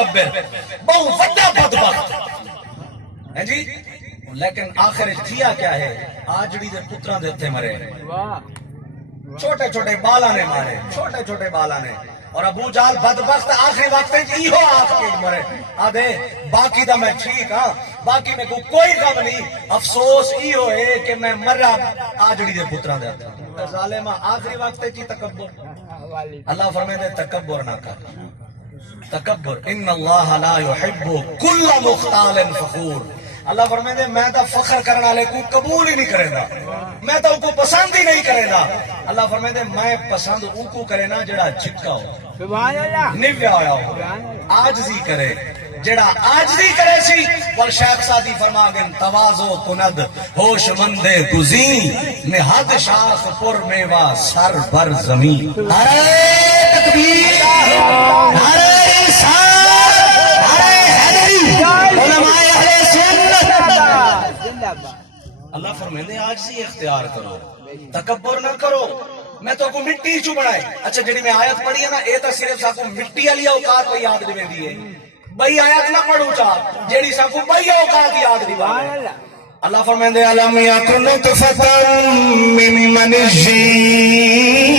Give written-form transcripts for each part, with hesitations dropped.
متکبر بہت وڈا بدبخت ہے جی، لیکن آخر تھیا کیا ہے؟ آجڑی دے پتراں دے اتھے مرے، چھوٹے چھوٹے بالا نے مارے، چھوٹے چھوٹے بالا نے، اور ابو جال بدبخت آخری وقت ایہو آخ کے مرے آدھے باقی دا میں ٹھیک ہاں، باقی میں کوئی غم نہیں، افسوس ایہو ہے کہ میں مرا آجڑی دے پتراں دے اتھے ظالمہ آخری وقت کی تکبر۔ اللہ فرمائے دے تکبر نہ کر، تکبر ان اللہ لا يحب کل مختال فخور، اللہ فرمائے دے میں تا فخر کرنے والے کو قبول ہی نہیں کرے گا، میں تا کو پسند ہی نہیں کرے گا، اللہ فرمائے دے میں پسند ان کو کرے نا جڑا جھکا ہو، سبحان اللہ، نویا ہویا ہو، عاجزی کرے، جڑا عاجزی کرے سی، اور شیخ سادی فرما گئے تواضع کند ہوش مند گزین نہاد شاخ پر میوہ سر بر زمین، نعرہ تکبیر، نعرہ رسالت، نعرہ حیدری، علماء اہل سنت۔ اللہ فرمائے عاجزی اختیار کرو، تکبر نہ کرو، میں تو کو مٹی چو بنائے۔ اچھا جڑی میں آیت پڑھی ہے نا، اے تا صرف ساکو مٹی علی اوقات پہ یاد دی ویندی ہے، بھئی آیت نہ پڑھو چاہ جڑی ساکو بھئی اوقات یاد دی ویندی ہے۔ اللہ فرمائے علم یکن نطفۃ من منی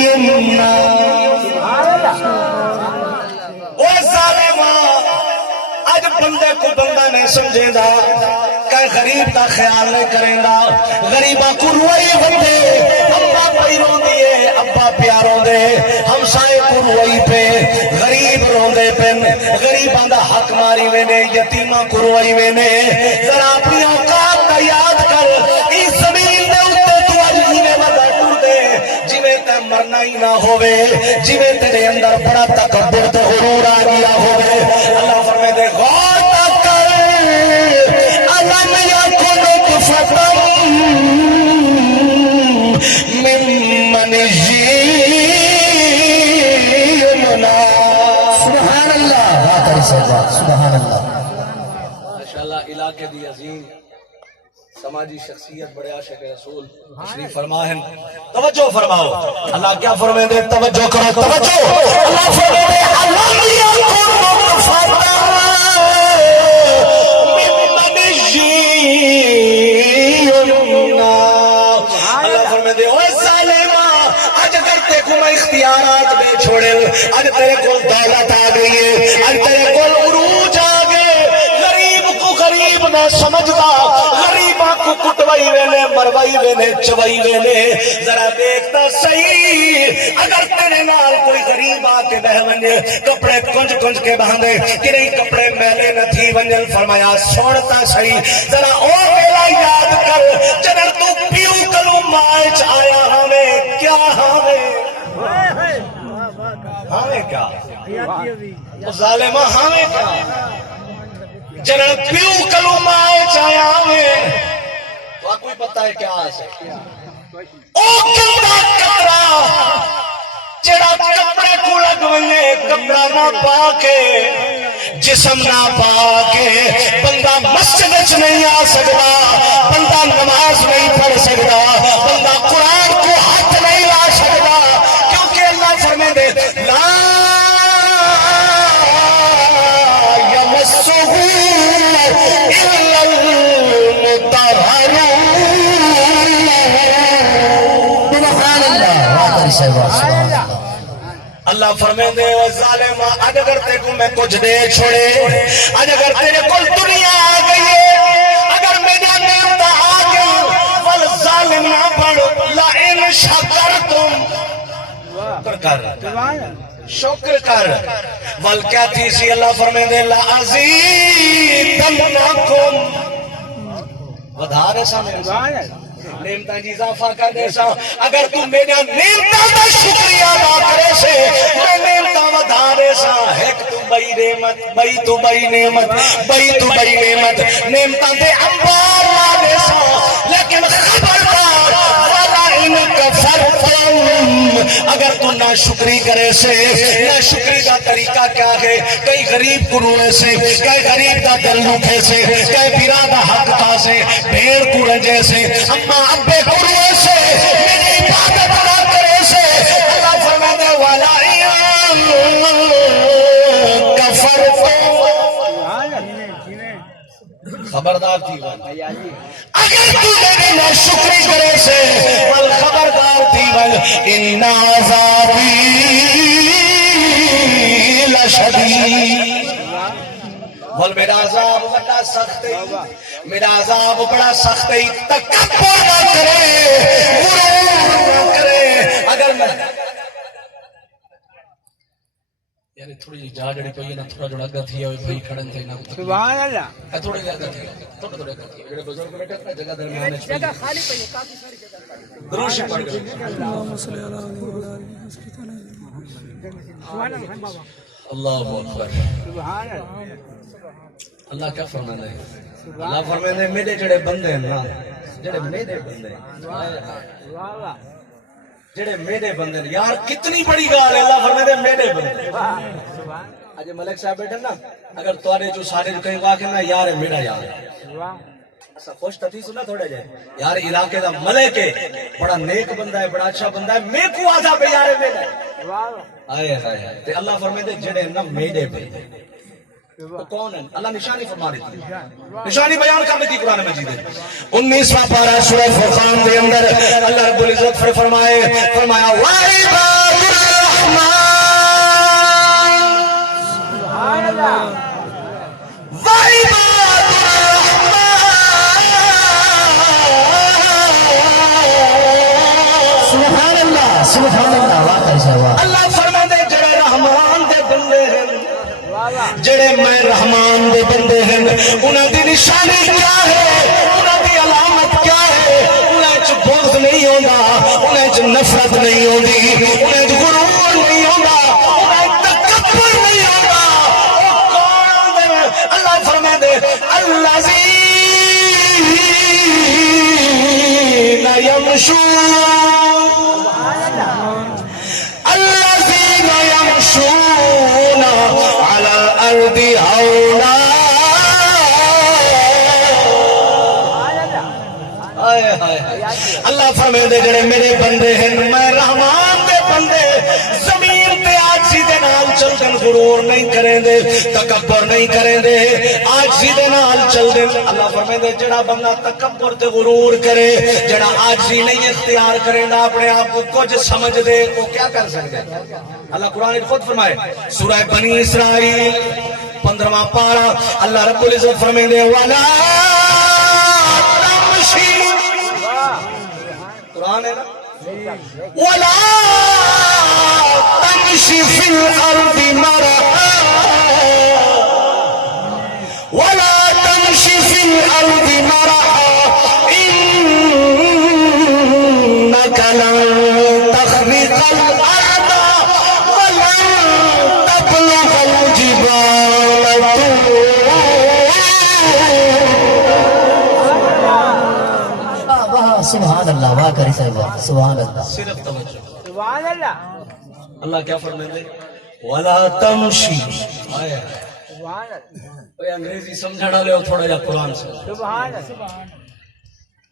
یمنا، او ظالمہ اج بندے کو بندہ نہیں سمجھے دا، کہ غریب دا خیال نہیں کریں گا، غریبہ کو روئی بندے، ابا پائی رون دیئے، ابا پیاروں دے، ہمسائے کو روئی پہ، غریب رون دے پن، غریبان دا حق ماری وینے، یتیمہ کو روئی وینے، ذرا اپنی اوقات کا یاد کر، اس زمین دے اتے تو آج جیوے ودا ٹور دے، جیوے تے مرنا ہی نہ ہوئے، جیوے تیرے اندر بڑا تکبر تے غرور آ گیا ہوئے، اللہ فرمائے دے غور تک کر، علم یکن نطفۃ من منی یمنا، سبحان اللہ، سبحان اللہ، ماشاءاللہ علاقے دی عظیم سماجی شخصیت بڑے عاشق رسول تشریف فرما ہے، توجہ فرماؤ، اللہ کیا فرمائے دے، توجہ کرو، توجہ، اللہ فرمائے دے علم یکن نطفۃ من منی یمنا، اللہ فرمائے دے اوہ ظالمہ آج اگر تے کو میں اختیارات میں چھوڑے، آج تیرے کو دولت آ گئی ہے، آج تیرے کو عروج آ گئے، غریب کو غریب نہ سمجھتا، غریبہ کو کٹوائی وینے، مروائی وینے، چوائی وینے، ذرا دیکھتا صحیح، اگر تیرے نال کوئی غریب آتے بہ ونجے، کپڑے کنج کنج کے باندھے، کہ نہیں کپڑے میلے نہ تھی ونجل، فرمایا سوڑتا صحیح، ذرا او میلا یاد کر، جنر تو پیو کلو مائچ آیا ہمیں، کیا ہمیں کیا ظالمہ ہمیں کیا جنر پیو کلو مائچ آیا ہمیں، تو آپ کوئی پتہ ہے کیا آسے او گندہ کپڑا جڑا کپڑے کو لگونے، کپڑا نہ پاکے، جسم نہ پاکے، بندہ مسجد نہیں آ سکتا، بندہ نماز نہیں پڑھ سکتا، بندہ قرآن کو ہاتھ نہیں لا سکتا، کیونکہ اللہ فرمائے دے لا یمسہ الا المطہرون، سبحان اللہ، اللہ فرمائے دے ظالمہ آج اگر تے کو میں کچھ دے چھوڑے، آج اگر تیرے کل دنیا آ گئی ہے، اگر میرا نعمت آ گئی، والظالم نہ پڑھ لئن شکرتم، شکر کر، ول کیا تھی سی، اللہ فرمائے دے لازیدنکم، ودھارے سامنے نعمتاں جی اضافہ کر دے سا، اگر تم میرا نعمتاں دا شکریہ ادا کرے سے، میں نعمتاں ودا دے سا، ایک تو بئی نعمت، بئی تو بئی نعمت، بئی تو بئی نعمت، نعمتاں دے انبار لا دے سا، لیکن خبردار والا ان کفرتم، اگر تو نہ شکری کرے سے، نہ شکری کا طریقہ کیا ہے، کئی غریب کو روئے سے، کئی غریب کا دل لکھے سے، کئی پیرا دا حق تھا سے، بھیڑ کو رنجے سے، اما ابے کو روئے سے، میری عبادت نہ کرے سے، اللہ فرمانے والا کفرتم خبردار تھی ون اگر تو میرے نہ شکر کرے سے ول خبردار تھی ون ان عذابی لشدید ول میرا عذاب بڑا سخت ہے میرا عذاب بڑا سخت ہے تکبر نہ کرے غرور نہ کرے اگر میں یعنی تھوڑی جا جڑی پئی نا تھوڑا جڑا اگا تھی ہوئے بھائی کھڑن تھے نا سبحان اللہ تھوڑی جگہ تھی تھوڑا تھوڑا تھی جڑے بزرگ بیٹھے نا جگہ درمیان میں جگہ خالی پئی ہے کافی ساری جگہ دروش پڑھ گئے اللهم صل على سبحان اللہ بابا اللہ اکبر سبحان اللہ اللہ کیا فرماتا ہے اللہ فرماتا ہے میرے جڑے بندے ہیں نا جڑے میرے بندے ہیں واہ واہ جڑے میرے بندے ہیں یار کتنی بڑی گال ہے اللہ فرماتا ہے میرے بندے سبحان آج ملک صاحب بیٹھے نا اگر توارے جو سارے جو کہیں واقع نا یار ہے میرا یار ہے واہ ایسا خوش تھی سنا تھوڑے جائے یار علاقے دا ملک ہے بڑا نیک بندہ ہے بڑا اچھا بندہ ہے میں کو آزا پہ یار ہے میرا واہ آئے آئے تے اللہ فرماتے ہیں جڑے نا میرے بندے وہ کون ہے اللہ نشانی فرما رہی تھی نشانی بیان کر رہی تھی قرآن مجید 19واں پارہ سورہ فرقان دے اندر اللہ رب العزت فرمایا وَعِبَادُ الرَّحْمَنِ سبحان اللہ وَعِبَادُ الرَّحْمَنِ سبحان اللہ سبحان اللہ واقعی صاحب اللہ فرماتے ہیں جڑے رحمان دے بندے ہیں واہ واہ جڑے میں رحمان دے بندے ہیں انہاں دی نشانی کیا ہے انہاں دی علامت کیا ہے انہاں وچ بغض نہیں ہوندا انہاں وچ نفرت نہیں ہوندی انہاں وچ غرور نہیں ہوندا انہاں وچ تکبر نہیں ہوندا او کون دے اللہ فرماتے الذین یمشون الذین یمشون علی الارض ہونا اللہ فرماتے جڑے میرے بندے ہیں میں رحمان دے بندے زمین تے عاجزی دے نال چل دن غرور نہیں کریں دے تکبر نہیں کریں دے عاجزی دے نال چل دن اللہ فرماتے جڑا بندہ تکبر تے غرور کرے جڑا عاجزی نہیں اختیار کرے گا اپنے آپ کو کچھ سمجھ دے وہ کیا کر سکتے ہیں اللہ قرآن خود فرمائے سورہ بنی اسرائیل 15واں پارہ اللہ رب العزت فرماتے وَلَا تَمْشِي قرآن ہے نا وَلَا تَمْشِ فِي الْأَرْضِ مَرَحًا وَلَا تَمْشِ فِي الْأَرْضِ مَرَحًا إِنَّكَ لَن تَخْرِقَ الْأَرْضَ وَلَن تَبْلُغَ الْجِبَالَ طُولًا سبحان اللہ واقعی صاحب سبحان اللہ صرف توجہ سبحان اللہ اللہ کیا فرماتے ہیں وَلَا تَمْشِي آیا سبحان اللہ اوہ انگریزی سمجھنا لے تھوڑا جا قرآن سے سبحان اللہ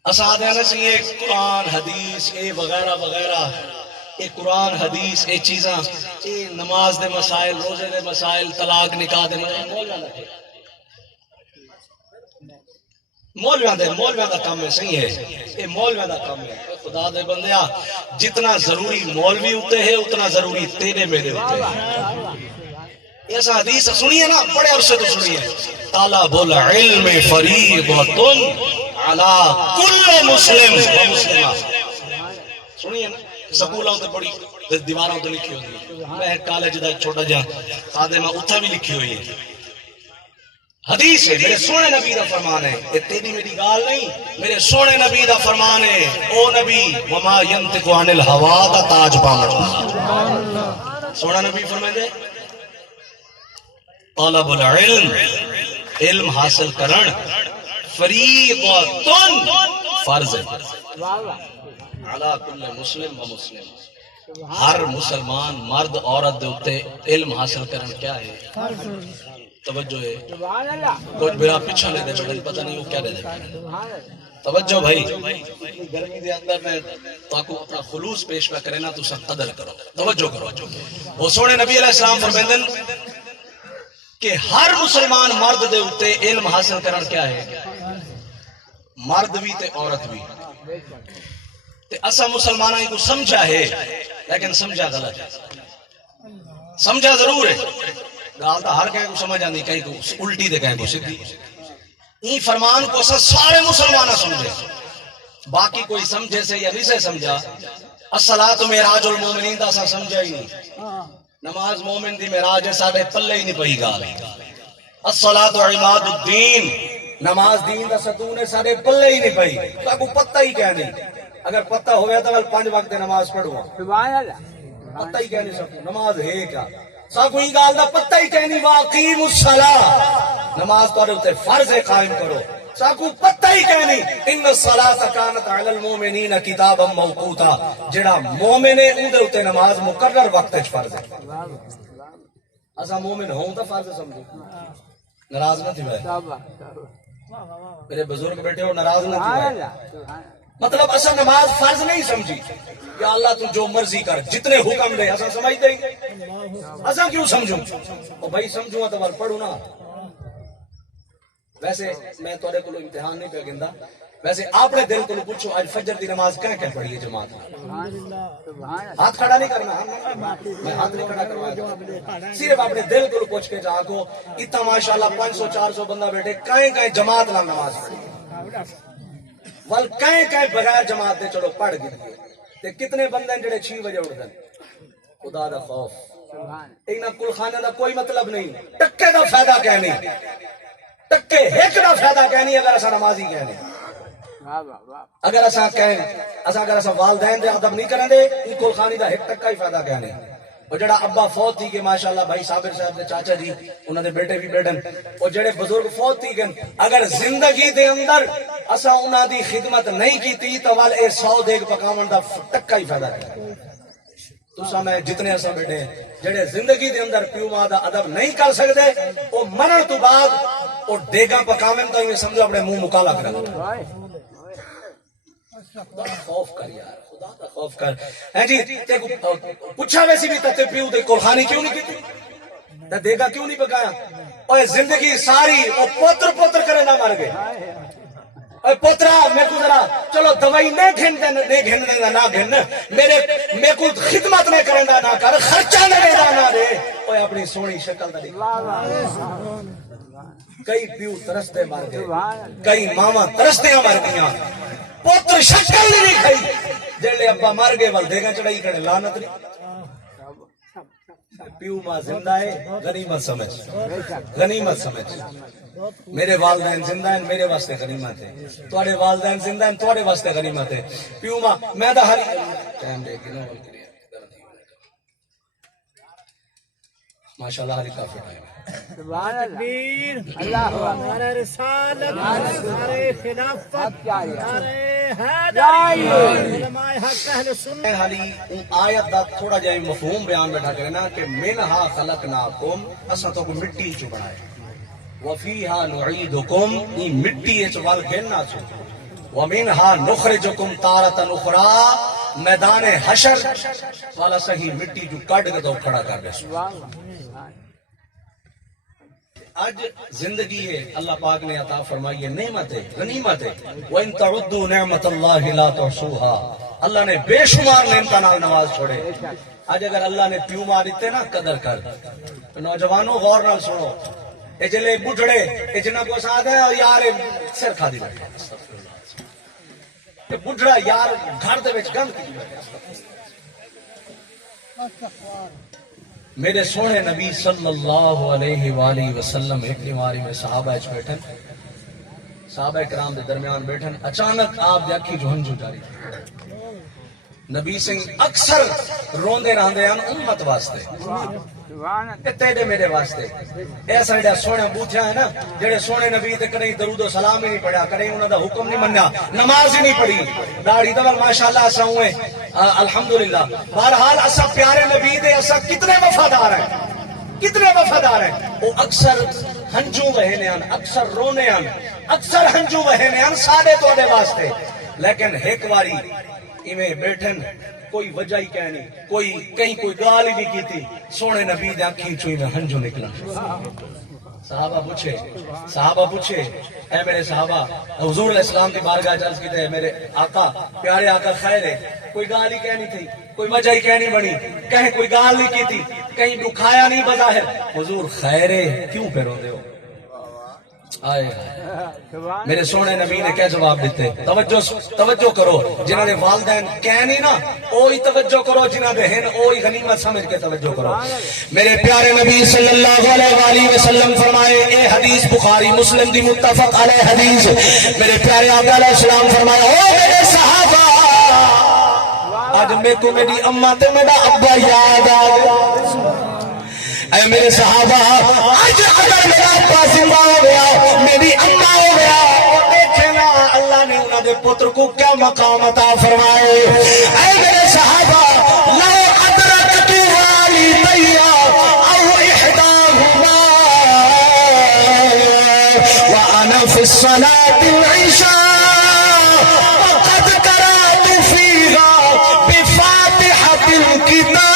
اساد ہے نا سی یہ قرآن حدیث اے وغیرہ وغیرہ اے قرآن حدیث اے چیزاں اے نماز دے مسائل روزے دے مسائل طلاق نکاح دے مولویاں دا کام ہے صحیح ہے اے مولویاں دا کام ہے خدا دے بندیا جتنا ضروری مولوی ہوتے ہیں اتنا ضروری تیرے میرے ہوتے ہیں ایسا حدیث سنیے نا بڑے عرصے تو سنیے طالب العلم فریضۃ علی کل مسلم و مسلمہ سنیے نا سکولوں تے بڑی دیواروں تے لکھی ہوئی ہے میں کالج دا چھوٹا جا خادمہ اتھا بھی لکھی ہوئی ہے حدیث ہے میرے سونے نبی دا فرمان ہے یہ تیری میری گال نہیں میرے سونے نبی دا فرمان ہے او نبی وما ینطق عن الہوا دا تاج پامن سونا نبی فرمائے دے طالب العلم علم حاصل کرن فریضۃ فرض ہے علی کل مسلم و مسلم ہر مسلمان مرد عورت دے اوتے علم حاصل کرن کیا ہے توجہ ہے سبحان اللہ کچھ میرا پیچھا لے دے چھوڑے پتہ نہیں وہ کیا لے دے سبحان اللہ توجہ بھائی گرمی دے اندر میں تاکو اپنا خلوص پیش پہ کرے نا تو سب قدر کرو توجہ کرو وہ سونے نبی علیہ السلام فرمیندن کہ ہر مسلمان مرد دے اوتے علم حاصل کرن کیا ہے مرد بھی تے عورت بھی تے اسا مسلمانوں کو سمجھا ہے لیکن سمجھا غلط ہے سمجھا ضرور ہے گال تو ہر کہیں کو سمجھ آندی کہیں کو الٹی دے کہیں کو سدھی این فرمان کو اسا سارے مسلمانہ سمجھے باقی کوئی سمجھے سے یا نہیں سے سمجھا الصلاۃ معراج المومنین دا اسا سمجھا ہی نہیں نماز مومن دی معراج ہے ساڈے پلے ہی نہیں پئی گال الصلاۃ عماد الدین نماز دین دا ستون ہے ساڈے پلے ہی نہیں پئی تا کو پتہ ہی کہہ نہیں اگر پتہ ہویا تو 5 وقت نماز پڑھو سبحان اللہ پتہ ہی کہہ نہیں سکو نماز ہے کیا سا کوئی گال دا پتہ ہی کہہ نہیں واقیم الصلاۃ نماز تواڈے اوتے فرض ہے قائم کرو سا کو پتہ ہی کہہ نہیں ان الصلاۃ کانت علی المؤمنین کتابا موقوتا جڑا مومن ہے اون دے اوتے نماز مقرر وقت وچ فرض ہے اسا مومن ہوں تو فرض سمجھو ناراض نہ تھی میرے بزرگ بیٹھے ہو ناراض نہ تھی مطلب اسا نماز فرض نہیں سمجھی یا اللہ تو جو مرضی کر جتنے حکم دے اسا سمجھ دیں گے اسا کیوں سمجھوں او بھائی سمجھوں تو ول پڑھوں نا ویسے میں تھوڑے کو امتحان نہیں پہ گندا ویسے اپنے دل کو پوچھو آج فجر دی نماز کہہ پڑھی ہے جماعت ہاتھ کھڑا نہیں کرنا میں ہاتھ نہیں کھڑا کروایا صرف اپنے دل کو پوچھ کے جا کو اتنا ماشاءاللہ 500 400 بندہ بیٹھے کہیں جماعت نہ نماز پڑھی ول کہیں بغیر جماعت دے چلو پڑھ گئی تے کتنے بندے جڑے 6 بجے اٹھ گئے خدا دا خوف انہاں کل خانے دا کوئی مطلب نہیں ٹکے دا فائدہ کیا نہیں ٹکے ایک دا فائدہ کیا نہیں اگر اسا نمازی کیا نہیں اگر اسا کہیں والدین دے ادب نہیں کریں دے ان کل خانی دا ایک ٹکا ہی فائدہ کیا نہیں اور جڑا ابا فوت تھی کہ ماشاءاللہ بھائی صابر صاحب دے چاچا جی انہاں دے بیٹے بھی بیٹھن اور جڑے بزرگ فوت تھی گن اگر زندگی دے اندر اسا انہاں دی خدمت نہیں کیتی تو ول اے 100 دیگ پکاون دا ٹکا ہی فائدہ کیا تسا میں جتنے اسا بیٹھے جڑے زندگی دے اندر پیو ماں دا ادب نہیں کر سکدے او مرن تو بعد او دیگا پکاون تو سمجھو اپنے منہ مکالا کر خوف کر یار خدا کا خوف کر ہے جی تے کو پوچھا ویسی بھی تے پیو دے قربانی کیوں نہیں کیتی تے دیگا کیوں نہیں پکایا اوے زندگی ساری او پوتر کرے نہ مر گئے اوے پوترا میں کو ذرا چلو دوائی نہیں گھن نہ گھن میرے کو خدمت میں کرندا نہ کر خرچہ نہ دے اوے اپنی سونی شکل دا کئی پیو ترستے مر گئے کئی ماواں ترستے مر گئیاں پوتر شکل نہیں کھائی جڑے ابا مر گئے ول دیگا چڑھائی کڑے لعنت نہیں پیو ماں زندہ ہے غنیمت سمجھ میرے والدین زندہ ہیں میرے واسطے غنیمت ہے تواڈے والدین زندہ ہیں تواڈے واسطے غنیمت ہے پیو ماں میں دا ہر ٹائم دے کے نا ماشاءاللہ ہر کافی ٹائم سبحان تکبیر اللہ اکبر رسالت نعرہ خلافت نعرہ حیدری علماء حق اہل سنت حالی آیت دا تھوڑا جائے مفہوم بیان بیٹھا کرنا کہ منہا خلقناکم اساں تو کو مٹی چ بنائے وفیہا نعیدکم یہ مٹی وچ ول گھننا چ ومنہا نخرجکم تارۃ اخری میدان حشر والا صحیح مٹی جو کڈ کے تو کھڑا کر دے آج زندگی ہے اللہ پاک نے عطا فرمائی ہے نعمت ہے غنیمت ہے وَإِن تَعُدُّوا نِعْمَةَ اللَّهِ لَا تُحْصُوهَا اللہ نے بے شمار نعمتاں نال نواز چھوڑے آج اگر اللہ نے پیو مار دیتے نا قدر کر تو نوجوانوں غور نال سنو اے جلے بڈھڑے اے جنہاں کو ساتھ ہے یار سر کھا دی بیٹھے اے بڈھڑا یار گھر دے وچ گند کی بیٹھے میرے سونے نبی صلی اللہ علیہ وآلہ وسلم ایک بیماری میں صحابہ اچ بیٹھن صحابہ کرام دے درمیان بیٹھن اچانک آپ دی اکھی جو ہنجو جاری نبی سنگھ اکثر روندے رہندے ہیں امت واسطے تیرے میرے واسطے ایسا ایڈا سونے بوتھیا ہے نا جڑے سونے نبی تے کدی درود و سلام ہی نہیں پڑھیا کدی انہاں دا حکم نہیں منیا نماز ہی نہیں پڑھی داڑھی تے ماشاءاللہ اساں ہوئے الحمدللہ بہرحال اساں پیارے نبی دے اساں کتنے وفادار ہیں وہ اکثر ہنجو وہنے ہیں اکثر رونے ہیں اکثر ہنجو وہنے ہیں سارے تواڈے واسطے لیکن ایک واری ایویں بیٹھن کوئی وجہ ہی کہنی کوئی کہیں کوئی گال ہی نہیں کیتی سونے نبی دے اکھیں چوں میں ہنجو نکلا صحابہ پوچھے اے میرے صحابہ حضور علیہ السلام کی بارگاہ عرض کیتے میرے آقا پیارے آقا خیر ہے کوئی گال ہی کہنی تھی کوئی وجہ ہی کہنی بڑی کہیں کوئی گال نہیں کی تھی کہیں دکھایا نہیں بظاہر حضور خیر ہے کیوں پہ رو دے ہو آئے میرے سونے نبی نے کیا جواب دیتے توجہ کرو جنہوں نے والدین کہنی نا اوہی توجہ کرو جنہوں نے ہن اوہی غنیمت سمجھ کے توجہ کرو میرے پیارے نبی صلی اللہ علیہ وآلہ وسلم فرمائے اے حدیث بخاری مسلم دی متفق علیہ حدیث میرے پیارے آقا علیہ السلام فرمائے او میرے صحابہ آج میں کو میری اماں تے میرا ابا یاد آ گیا اے میرے صحابہ آج اگر میرا ابا زندہ ہو گیا میری اماں ہو گیا دیکھنا اللہ نے انہوں نے پتر کو کیا مقام عطا فرمائے اے میرے صحابہ لو ادرکت والدی او احداہما وانا فی الصلاۃ العشاء وقد قرأت فیہا بفاتحۃ الکتاب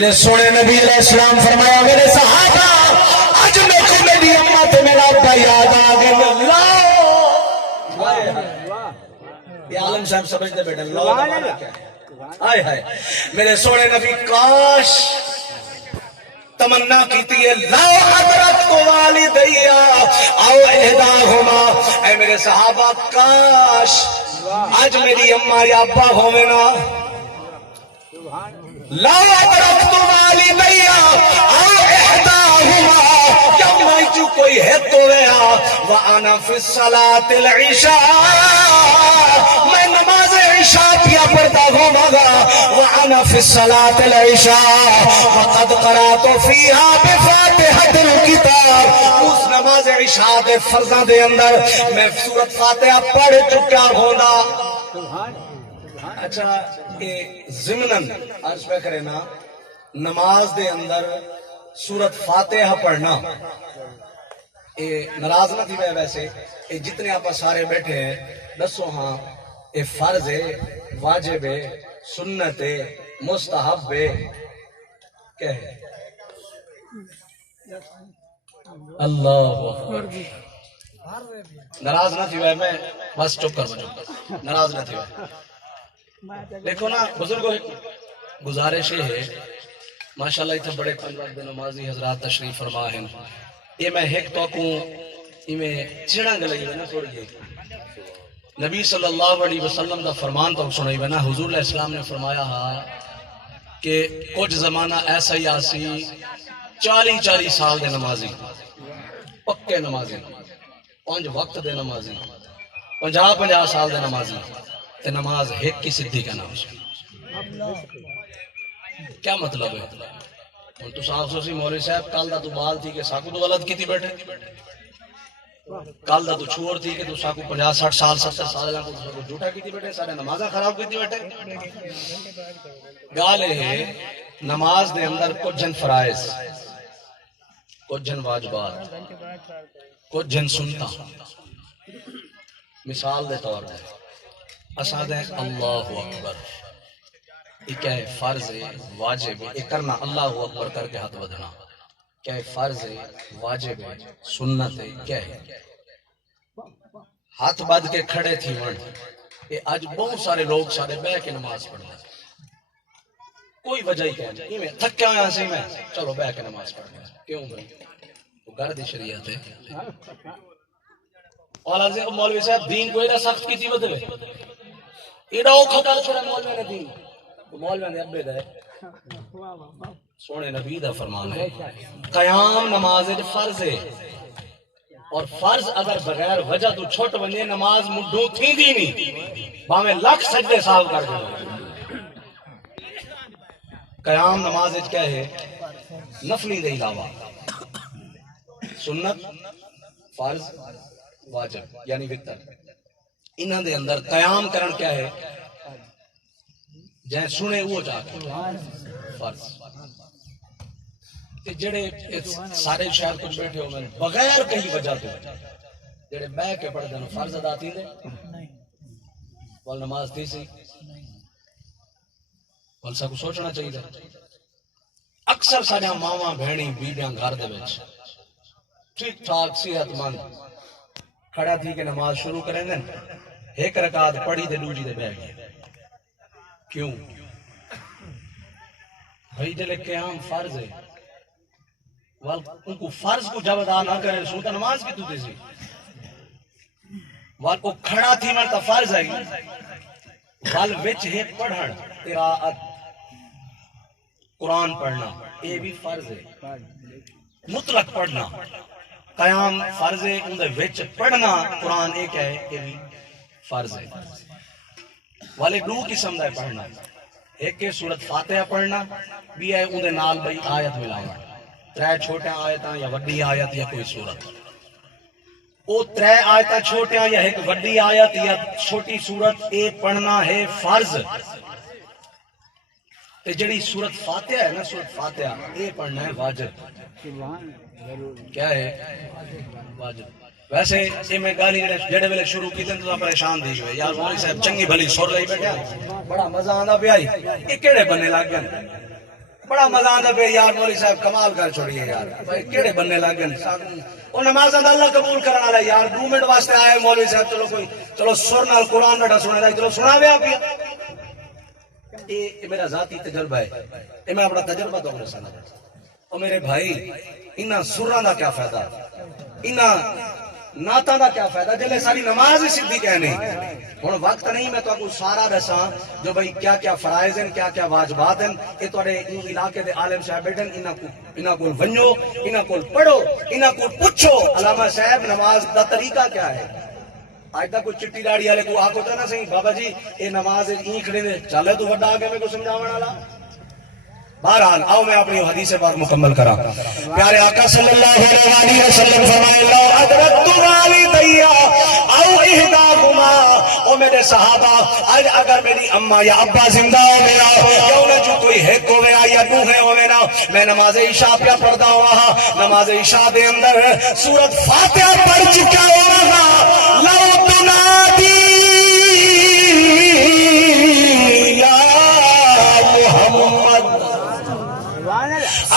میرے سونے نبی علیہ السلام فرمایا میرے صحابہ آج میں کو میری اماں تے میرا ابا یاد آ گیا یہ عالم صاحب سمجھتے بیٹھے آئے ہائے میرے سونے نبی کاش تمنا کیتی ہے لا حضرت کو والدیا او احداہما اے میرے صحابہ کاش آج میری اماں یا ابا ہوئے نا لا ادرکت والدیا او احداہما کیا میں جو کوئی ہے تو گیا وانا فی الصلاۃ العشاء میں نماز عشاء پیا پڑھتا ہوں مگا وانا فی الصلاۃ العشاء وقد قرأت فیہا بفاتحۃ الکتاب اس نماز عشاء دے فرضاں دے اندر میں سورۃ فاتحہ پڑھ چکا ہوں اچھا ضمناً عرض پہ کرے نا نماز دے اندر سورت فاتحہ پڑھنا ناراض نہ تھی میں ویسے جتنے آپ سارے بیٹھے ہیں دسو ہاں یہ فرض ہے واجب ہے سنت ہے مستحب ہے کیا ہے اللہ ناراض نہ تھی میں بس چپ کر ناراض نہ تھی دیکھو نا بزرگوں گزارش ہے ماشاءاللہ اتنے بڑے 15 دن نمازی حضرات تشریف فرما ہیں یہ میں ایک تو کو میں چڑنگ لگی ہے نا تھوڑی جی نبی صلی اللہ علیہ وسلم کا فرمان تو سنائی بنا حضور علیہ السلام نے فرمایا کہ کچھ زمانہ ایسا ہی آسی 40 سال دے نمازی پکے نمازی 5 وقت دے نمازی 50 سال دے نمازی تے نماز ایک کی صدی کا نام سے کیا مطلب ہے ہن تو صاحب سوسی مولوی صاحب کل دا تو بال تھی کہ ساکو تو غلط کیتی بیٹھے کل دا تو چھوڑ تھی کہ تو ساکو 50 60 سال 70 سال کو ساکو جھوٹا کیتی بیٹھے سارے نمازاں خراب کیتی بیٹھے گال ہے نماز دے اندر کچھ جن فرائض کچھ جن واجبات کچھ جن سنتا مثال دے طور پر اساد ہے اللہ اکبر یہ کیا ہے فرض ہے واجب ہے یہ کرنا اللہ اکبر کر کے ہاتھ بدھنا کیا ہے فرض ہے واجب ہے سنت ہے کیا ہے ہاتھ بدھ کے کھڑے تھی ون یہ آج بہت سارے لوگ سارے بہ کے نماز پڑھنا کوئی وجہ ہی کہہ نہیں میں تھک کیا یہاں سے میں چلو بہ کے نماز پڑھنا کیوں بھائی وہ گھر دی شریعت ہے اور مولوی صاحب دین کو ایڈا سخت کی تھی بدلے ایڈا اوکھا کر چھوڑا مولوی نے دین مولوی نے ابے دے سونے نبی دا فرمان ہے قیام نماز فرض ہے اور فرض اگر بغیر وجہ تو چھوٹ ونجے نماز مڈوں تھی دی نہیں باویں لاکھ سجدے سال کر دے قیام نماز کیا ہے نفلی دے علاوہ سنت فرض واجب یعنی وتر انہاں دے اندر قیام کرن کیا ہے جے سنے وہ جا کے فرض تے جڑے سارے شہر کچھ بیٹھے ہوئے بغیر کہیں وجہ تو جڑے بہ کے پڑھ دین فرض ادا تھی دے بول نماز تھی سی بول سب کو سوچنا چاہیے اکثر ساڈا ماواں بہنی بیبیاں گھر دے وچ ٹھیک ٹھاک صحت مند کھڑا تھی کہ نماز شروع کریں دیں ایک رکعت پڑھی تے دوجی تے بیٹھ گئے کیوں بھائی جلے قیام فرض ہے ان کو فرض کو جب ادا نہ کرے سو تو نماز کی تو دے سی وال کو کھڑا تھی میں تا فرض ہے وال وچ ہے پڑھن قرات قرآن پڑھنا یہ بھی فرض ہے مطلق پڑھنا قیام فرض ہے ان دے وچ پڑھنا قرآن ایک ہے یہ بھی فرض ہے والے دو قسم دا پڑھنا ایک ہے سورت فاتحہ پڑھنا بھی ہے ان دے نال بھئی آیت ملاونا ترے چھوٹے آیتاں یا وڈی آیت یا کوئی سورت او ترے آیتاں چھوٹے یا ایک وڈی آیت یا چھوٹی سورت اے پڑھنا ہے فرض تے جڑی سورت فاتحہ ہے نا سورت فاتحہ اے پڑھنا ہے واجب کیا ہے واجب ویسے یہ میں گالی جڑے ویلے شروع کی تو پریشان دی ہوئے یار مولوی صاحب چنگی بھلی سر لئی بیٹھا بڑا مزہ آندا پیا یہ کیڑے بننے لگ گئے بڑا مزہ آندا پیا یار مولوی صاحب کمال کر چھوڑیے یار بھائی کیڑے بننے لگ گئے او نماز دا اللہ قبول کرن والا یار 2 منٹ واسطے آئے مولوی صاحب چلو کوئی چلو سر نال قرآن بیٹھا سنے دا چلو سناویا پیا یہ میرا ذاتی تجربہ ہے یہ میں اپنا تجربہ تو سنا او میرے بھائی انہاں سراں دا کیا فائدہ انہاں نعتاں دا کیا فائدہ جلے ساری نماز ہی سیدھی کہنے ہن وقت نہیں میں تو کو سارا دساں جو بھئی کیا کیا فرائض ہیں کیا کیا واجبات ہیں یہ تواڈے علاقے دے عالم صاحب بیٹھن انہاں کول ونجو انہاں کول پڑھو انہاں کول پوچھو علامہ صاحب نماز دا طریقہ کیا ہے آج تک کوئی چٹی داڑھی والے کو آکو تے نہ صحیح بابا جی یہ نماز این کھڑے نے چلے تو بڑا آگے میں کو سمجھاون والا بہرحال آؤ میں اپنی حدیث بات مکمل کرا پیارے آقا صلی اللہ علیہ وسلم فرمائے لو ادرکت والدی او احداہما او میرے صحابہ اگر میری اماں یا ابا زندہ ہو گیا یا انہیں جو کوئی ہیک ہو گیا یا دوہے ہو گیا میں نماز عشاء پہ پڑھتا ہوا نماز عشاء دے اندر سورت فاتحہ پڑھ چکا ہوا لو تنادی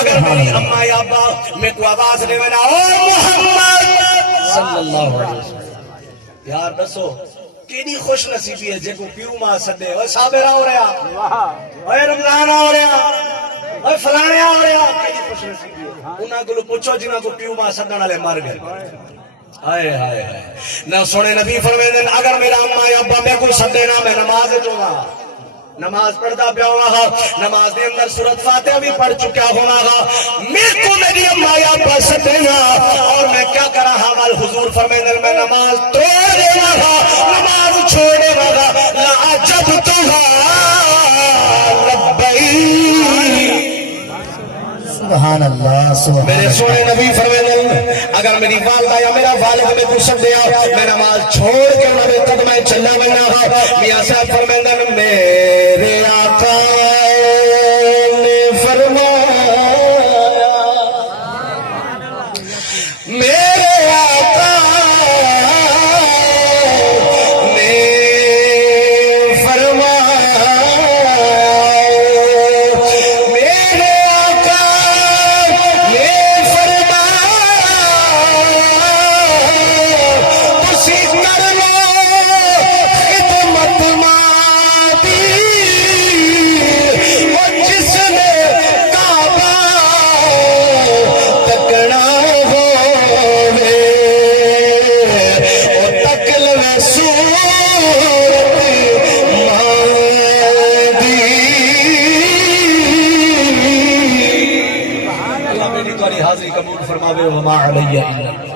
اگر میری اماں یا ابا میں کو آواز دے وینا او محمد صلی اللہ علیہ وسلم یار دسو کیڑی خوش نصیبی ہے جے کو پیو ماں سدے او صابرہ ہو رہا او رمضان ہو رہا او فلانے ہو رہا کیڑی خوش نصیبی ہے انہاں کو پوچھو جنہاں کو پیو ماں سدن والے مر گئے ہائے ہائے ہائے نہ سونے نبی فرمائے اگر میرا اماں یا ابا میں کو سدے نہ میں نماز چونا نماز پڑھتا پیا ہوا نماز دے اندر سورت فاتحہ بھی پڑھ چکا ہونا میرے کو میری اماں یا ابا سدنا اور میں کیا کرا ہاں وال حضور فرمائے میں نماز توڑے لگا نماز چھوڑے لگا لا جب تھا لبئی سبحان اللہ سبحان میرے سونے نبی فرمائے اگر میری والدہ یا میرا والد میں کچھ دیا میں نماز چھوڑ کے انہوں تک میں چلا بنا میاں صاحب فرمائے میرے آقا نے فرمایا میرے آقا نے فرمایا میرے آقا نے فرمایا اسی کر لو خدمت مادی وہ جس نے کعبہ تکنا ہوئے وہ تکل میں صورت مادی اللہ میری تمہاری حاضری قبول فرماوے وما علیہ الا